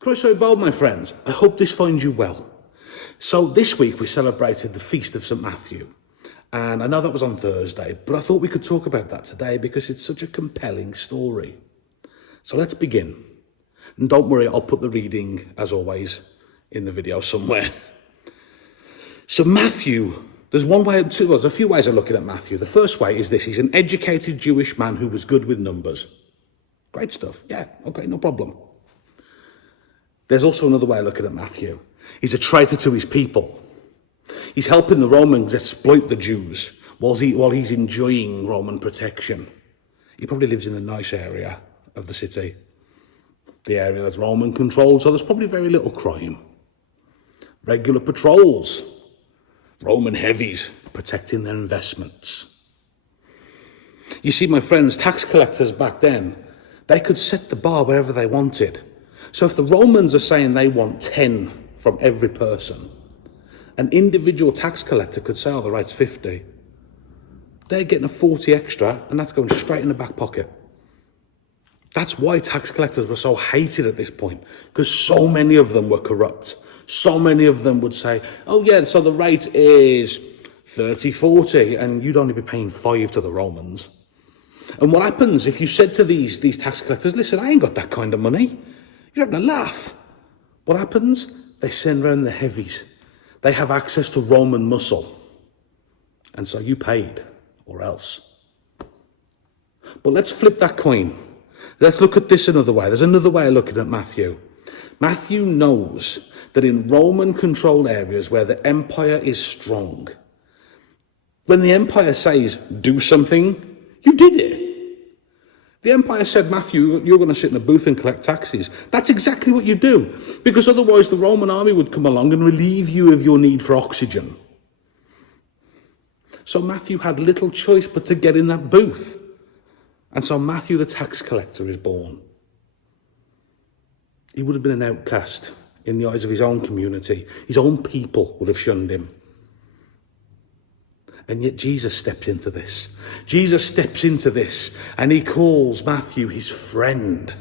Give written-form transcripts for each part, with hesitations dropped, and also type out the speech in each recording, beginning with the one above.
Croeso Bold, my friends. I hope this finds you well. So this week we celebrated the Feast of St. Matthew. And I know that was on Thursday, but I thought we could talk about that today because it's such a compelling story. So let's begin. And don't worry, I'll put the reading, as always, in the video somewhere. So Matthew, there's a few ways of looking at Matthew. The first way is this: he's an educated Jewish man who was good with numbers. Great stuff. Yeah, okay, no problem. There's also another way of looking at Matthew. He's a traitor to his people. He's helping the Romans exploit the Jews while he's enjoying Roman protection. He probably lives in the nice area of the city, the area that's Roman controlled, so there's probably very little crime. Regular patrols, Roman heavies protecting their investments. You see, my friends, tax collectors back then, they could set the bar wherever they wanted. So if the Romans are saying they want 10 from every person, an individual tax collector could say, oh, the rate's 50. They're getting a 40 extra, and that's going straight in the back pocket. That's why tax collectors were so hated at this point, because so many of them were corrupt. So many of them would say, oh yeah, so the rate is 30, 40, and you'd only be paying 5 to the Romans. And what happens if you said to these tax collectors, listen, I ain't got that kind of money. You're having a laugh. What happens? They send around the heavies. They have access to Roman muscle. And so you paid, or else. But let's flip that coin. Let's look at this another way. There's another way of looking at Matthew. Matthew knows that in Roman-controlled areas where the empire is strong, when the empire says, do something, you did it. The empire said, Matthew, you're going to sit in a booth and collect taxes. That's exactly what you do, because otherwise the Roman army would come along and relieve you of your need for oxygen. So Matthew had little choice but to get in that booth. And so Matthew the tax collector is born. He would have been an outcast in the eyes of his own community. His own people would have shunned him. And yet Jesus steps into this. Jesus steps into this and he calls Matthew his friend.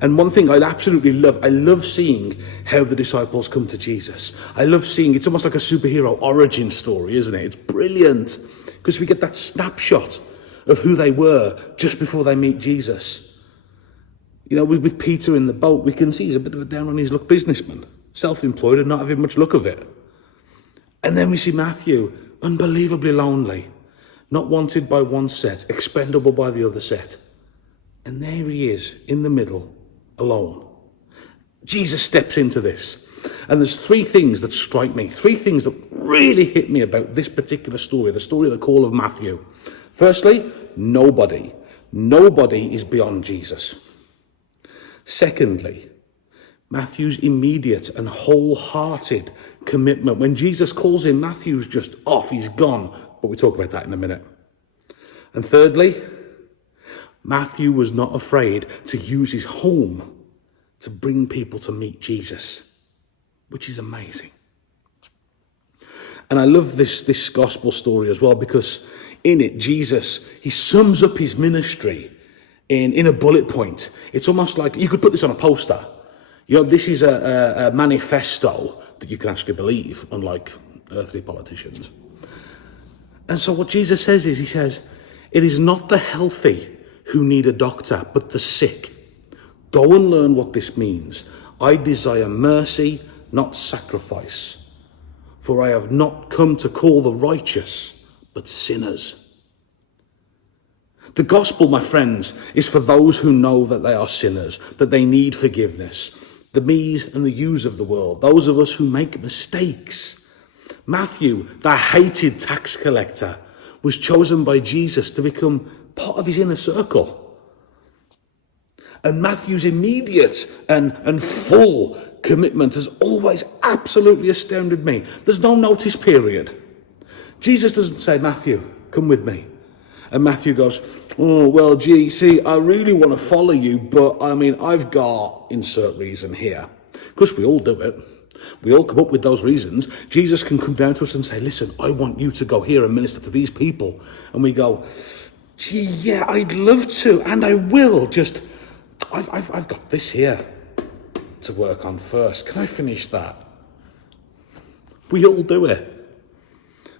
And one thing I absolutely love, I love seeing how the disciples come to Jesus. I love seeing, it's almost like a superhero origin story, isn't it? It's brilliant because we get that snapshot of who they were just before they meet Jesus. You know, with Peter in the boat, we can see he's a bit of a down on his luck businessman, self-employed and not having much luck of it. And then we see Matthew, unbelievably lonely, not wanted by one set, expendable by the other set. And there he is, in the middle, alone. Jesus steps into this. And there's 3 things that strike me, 3 things that really hit me about this particular story, the story of the call of Matthew. Firstly, nobody is beyond Jesus. Secondly, Matthew's immediate and wholehearted commitment. When Jesus calls him, Matthew's just off, he's gone. But we'll talk about that in a minute. And thirdly, Matthew was not afraid to use his home to bring people to meet Jesus, which is amazing. And I love this gospel story as well, because in it, Jesus, he sums up his ministry in a bullet point. It's almost like, you could put this on a poster. You know, this is a manifesto that you can actually believe, unlike earthly politicians. And so what Jesus says is, he says, it is not the healthy who need a doctor, but the sick. Go and learn what this means. I desire mercy, not sacrifice. For I have not come to call the righteous, but sinners. The gospel, my friends, is for those who know that they are sinners, that they need forgiveness. The me's and the you's of the world, those of us who make mistakes. Matthew, the hated tax collector, was chosen by Jesus to become part of his inner circle. And Matthew's immediate and full commitment has always absolutely astounded me. There's no notice period. Jesus doesn't say, Matthew, come with me. And Matthew goes, oh, well, gee, see, I really want to follow you, but I mean, I've got insert reason here. Because we all do it. We all come up with those reasons. Jesus can come down to us and say, listen, I want you to go here and minister to these people. And we go, gee, yeah, I'd love to, and I will. Just, I've got this here. to work on first. Can I finish that? We all do it.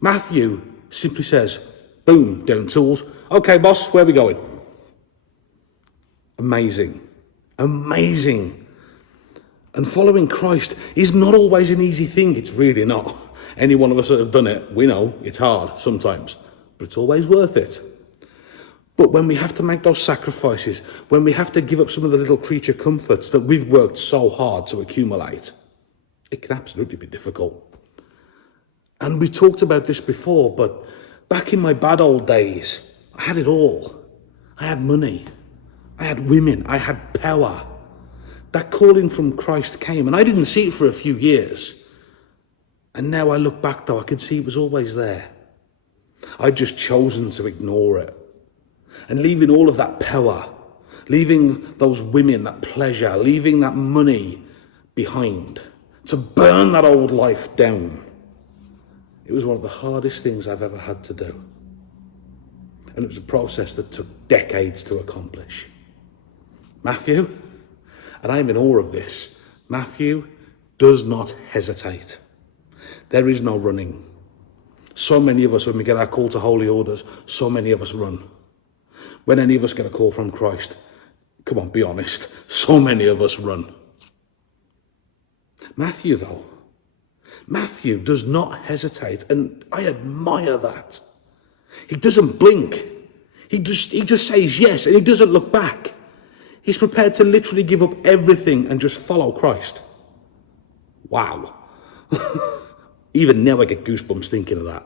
Matthew simply says, boom, down tools. Okay, boss, where are we going? Amazing. Amazing. And following Christ is not always an easy thing. It's really not. Any one of us that have done it, we know it's hard sometimes, but it's always worth it. But when we have to make those sacrifices, when we have to give up some of the little creature comforts that we've worked so hard to accumulate, it can absolutely be difficult. And we talked about this before, but back in my bad old days, I had it all. I had money, I had women, I had power. That calling from Christ came, and I didn't see it for a few years. And now I look back, though, I can see it was always there. I'd just chosen to ignore it. And leaving all of that power, leaving those women, that pleasure, leaving that money behind, to burn that old life down. It was one of the hardest things I've ever had to do. And it was a process that took decades to accomplish. Matthew, and I'm in awe of this, Matthew does not hesitate. There is no running. So many of us, when we get our call to holy orders, so many of us run. When any of us get a call from Christ, come on, be honest, so many of us run. Matthew, though, Matthew does not hesitate, and I admire that. He doesn't blink. He just says yes, and he doesn't look back. He's prepared to literally give up everything and just follow Christ. Wow. Even now I get goosebumps thinking of that.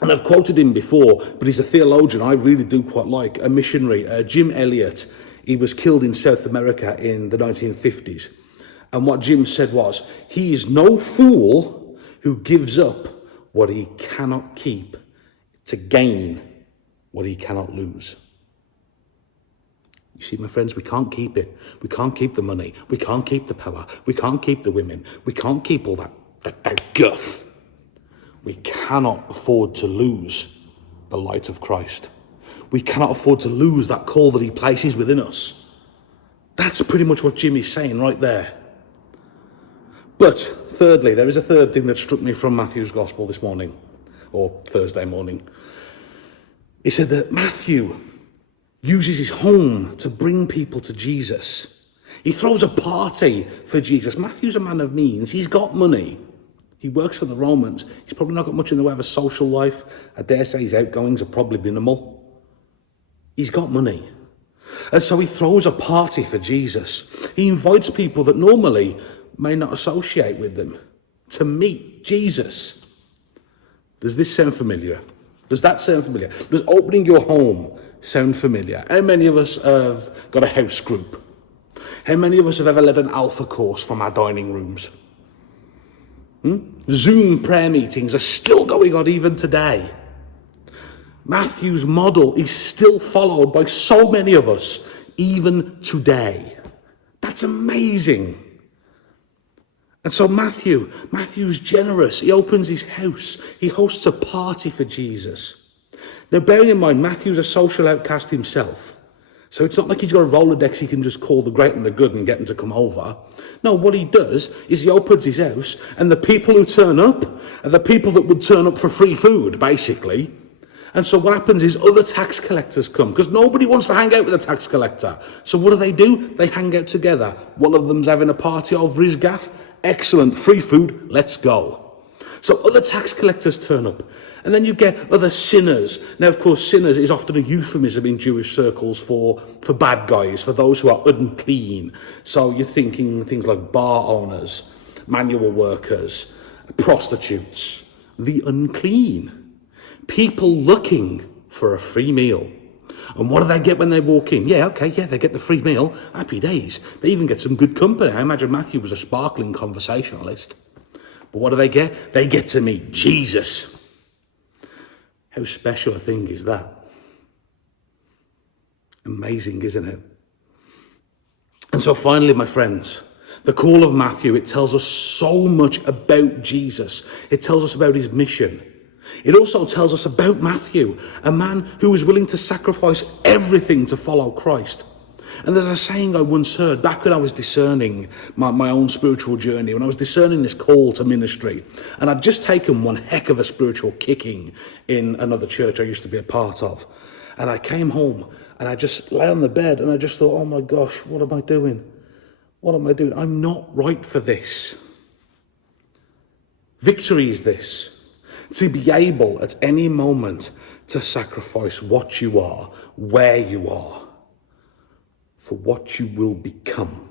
And I've quoted him before, but he's a theologian I really do quite like, a missionary, Jim Elliot. He was killed in South America in the 1950s. And what Jim said was, he is no fool who gives up what he cannot keep to gain what he cannot lose. You see, my friends, we can't keep it. We can't keep the money. We can't keep the power. We can't keep the women. We can't keep all that guff. We cannot afford to lose the light of Christ. We cannot afford to lose that call that he places within us. That's pretty much what Jimmy's saying right there. But thirdly, there is a third thing that struck me from Matthew's gospel this morning, or Thursday morning. He said that Matthew uses his home to bring people to Jesus. He throws a party for Jesus. Matthew's a man of means. He's got money. He works for the Romans. He's probably not got much in the way of a social life. I dare say his outgoings are probably minimal. He's got money. And so he throws a party for Jesus. He invites people that normally may not associate with them to meet Jesus. Does this sound familiar? Does that sound familiar? Does opening your home sound familiar? How many of us have got a house group? How many of us have ever led an alpha course from our dining rooms? Zoom prayer meetings are still going on even today. Matthew's model is still followed by so many of us even today. That's amazing. And so Matthew's generous. He opens his house. He hosts a party for Jesus. Now, bearing in mind, Matthew's a social outcast himself. So it's not like he's got a Rolodex he can just call the great and the good and get them to come over. No, what he does is he opens his house, and the people who turn up are the people that would turn up for free food, basically. And so what happens is other tax collectors come, because nobody wants to hang out with a tax collector. So what do? They hang out together. One of them's having a party over his gaff. Excellent, free food, let's go. So other tax collectors turn up. And then you get other sinners. Now, of course, sinners is often a euphemism in Jewish circles for bad guys, for those who are unclean. So you're thinking things like bar owners, manual workers, prostitutes, the unclean. People looking for a free meal. And what do they get when they walk in? They get the free meal. Happy days. They even get some good company. I imagine Matthew was a sparkling conversationalist. But what do they get? They get to meet Jesus. How special a thing is that? Amazing, isn't it? And so finally, my friends, the call of Matthew, it tells us so much about Jesus. It tells us about his mission. It also tells us about Matthew, a man who was willing to sacrifice everything to follow Christ. And there's a saying I once heard back when I was discerning my own spiritual journey, when I was discerning this call to ministry, and I'd just taken one heck of a spiritual kicking in another church I used to be a part of. And I came home and I just lay on the bed and I just thought, oh my gosh, what am I doing? What am I doing? I'm not right for this. Victory is this: to be able at any moment to sacrifice what you are, where you are, for what you will become.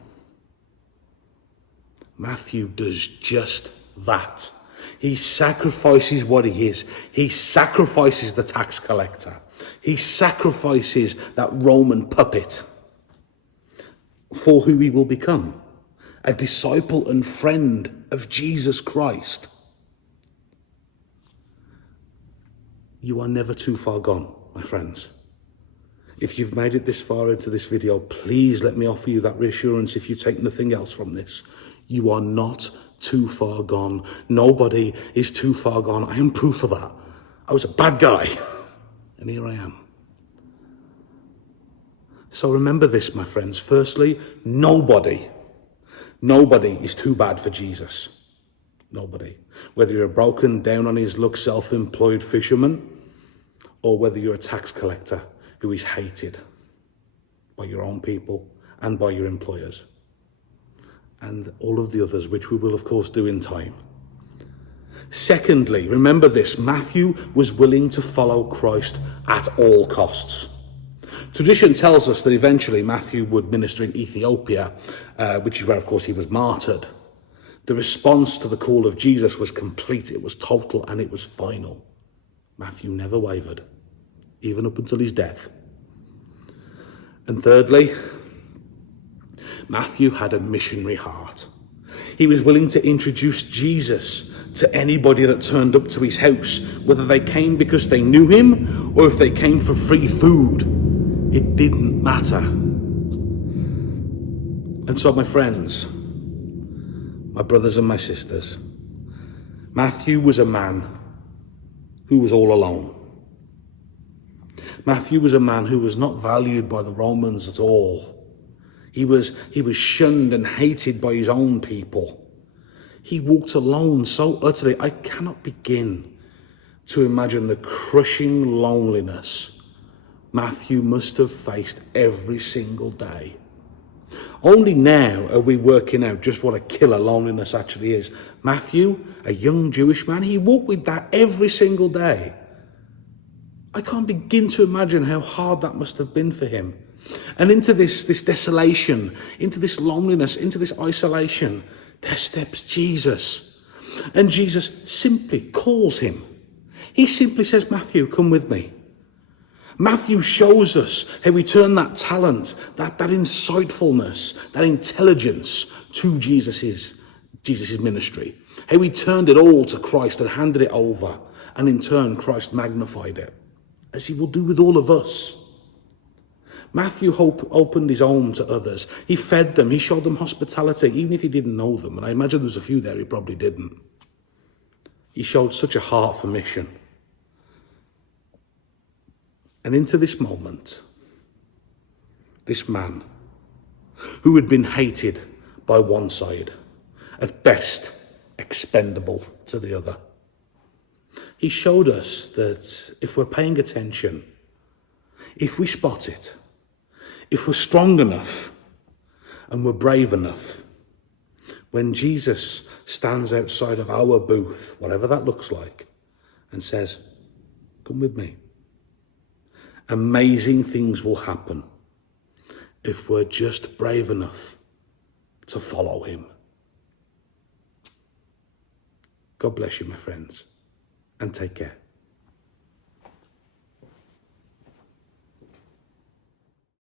Matthew does just that. He sacrifices what he is. He sacrifices the tax collector. He sacrifices that Roman puppet for who he will become: a disciple and friend of Jesus Christ. You are never too far gone, my friends. If you've made it this far into this video, please let me offer you that reassurance if you take nothing else from this. You are not too far gone. Nobody is too far gone. I am proof of that. I was a bad guy, and here I am. So remember this, my friends. Firstly, nobody is too bad for Jesus. Nobody. Whether you're a broken, down on his luck, self-employed fisherman, or whether you're a tax collector who is hated by your own people and by your employers, and all of the others, which we will of course do in time. Secondly, remember this: Matthew was willing to follow Christ at all costs. Tradition tells us that eventually Matthew would minister in Ethiopia, which is where of course he was martyred. The response to the call of Jesus was complete, it was total, and it was final. Matthew never wavered, even up until his death. And thirdly, Matthew had a missionary heart. He was willing to introduce Jesus to anybody that turned up to his house, whether they came because they knew him or if they came for free food. It didn't matter. And so, my friends, my brothers and my sisters, Matthew was a man who was all alone. Matthew was a man who was not valued by the Romans at all. He was shunned and hated by his own people. He walked alone so utterly. I cannot begin to imagine the crushing loneliness Matthew must have faced every single day. Only now are we working out just what a killer loneliness actually is. Matthew, a young Jewish man, he walked with that every single day. I can't begin to imagine how hard that must have been for him. And into this desolation, into this loneliness, into this isolation, there steps Jesus. And Jesus simply calls him. He simply says, Matthew, come with me. Matthew shows us how we turn that talent, that insightfulness, that intelligence to Jesus's ministry. How he turned it all to Christ and handed it over. And in turn, Christ magnified it, as he will do with all of us. Matthew opened his home to others. He fed them. He showed them hospitality, even if he didn't know them. And I imagine there's a few there he probably didn't. He showed such a heart for mission. And into this moment, this man who had been hated by one side, at best expendable to the other, he showed us that if we're paying attention, if we spot it, if we're strong enough and we're brave enough, when Jesus stands outside of our booth, whatever that looks like, and says, come with me, amazing things will happen if we're just brave enough to follow him. God bless you, my friends, and take care.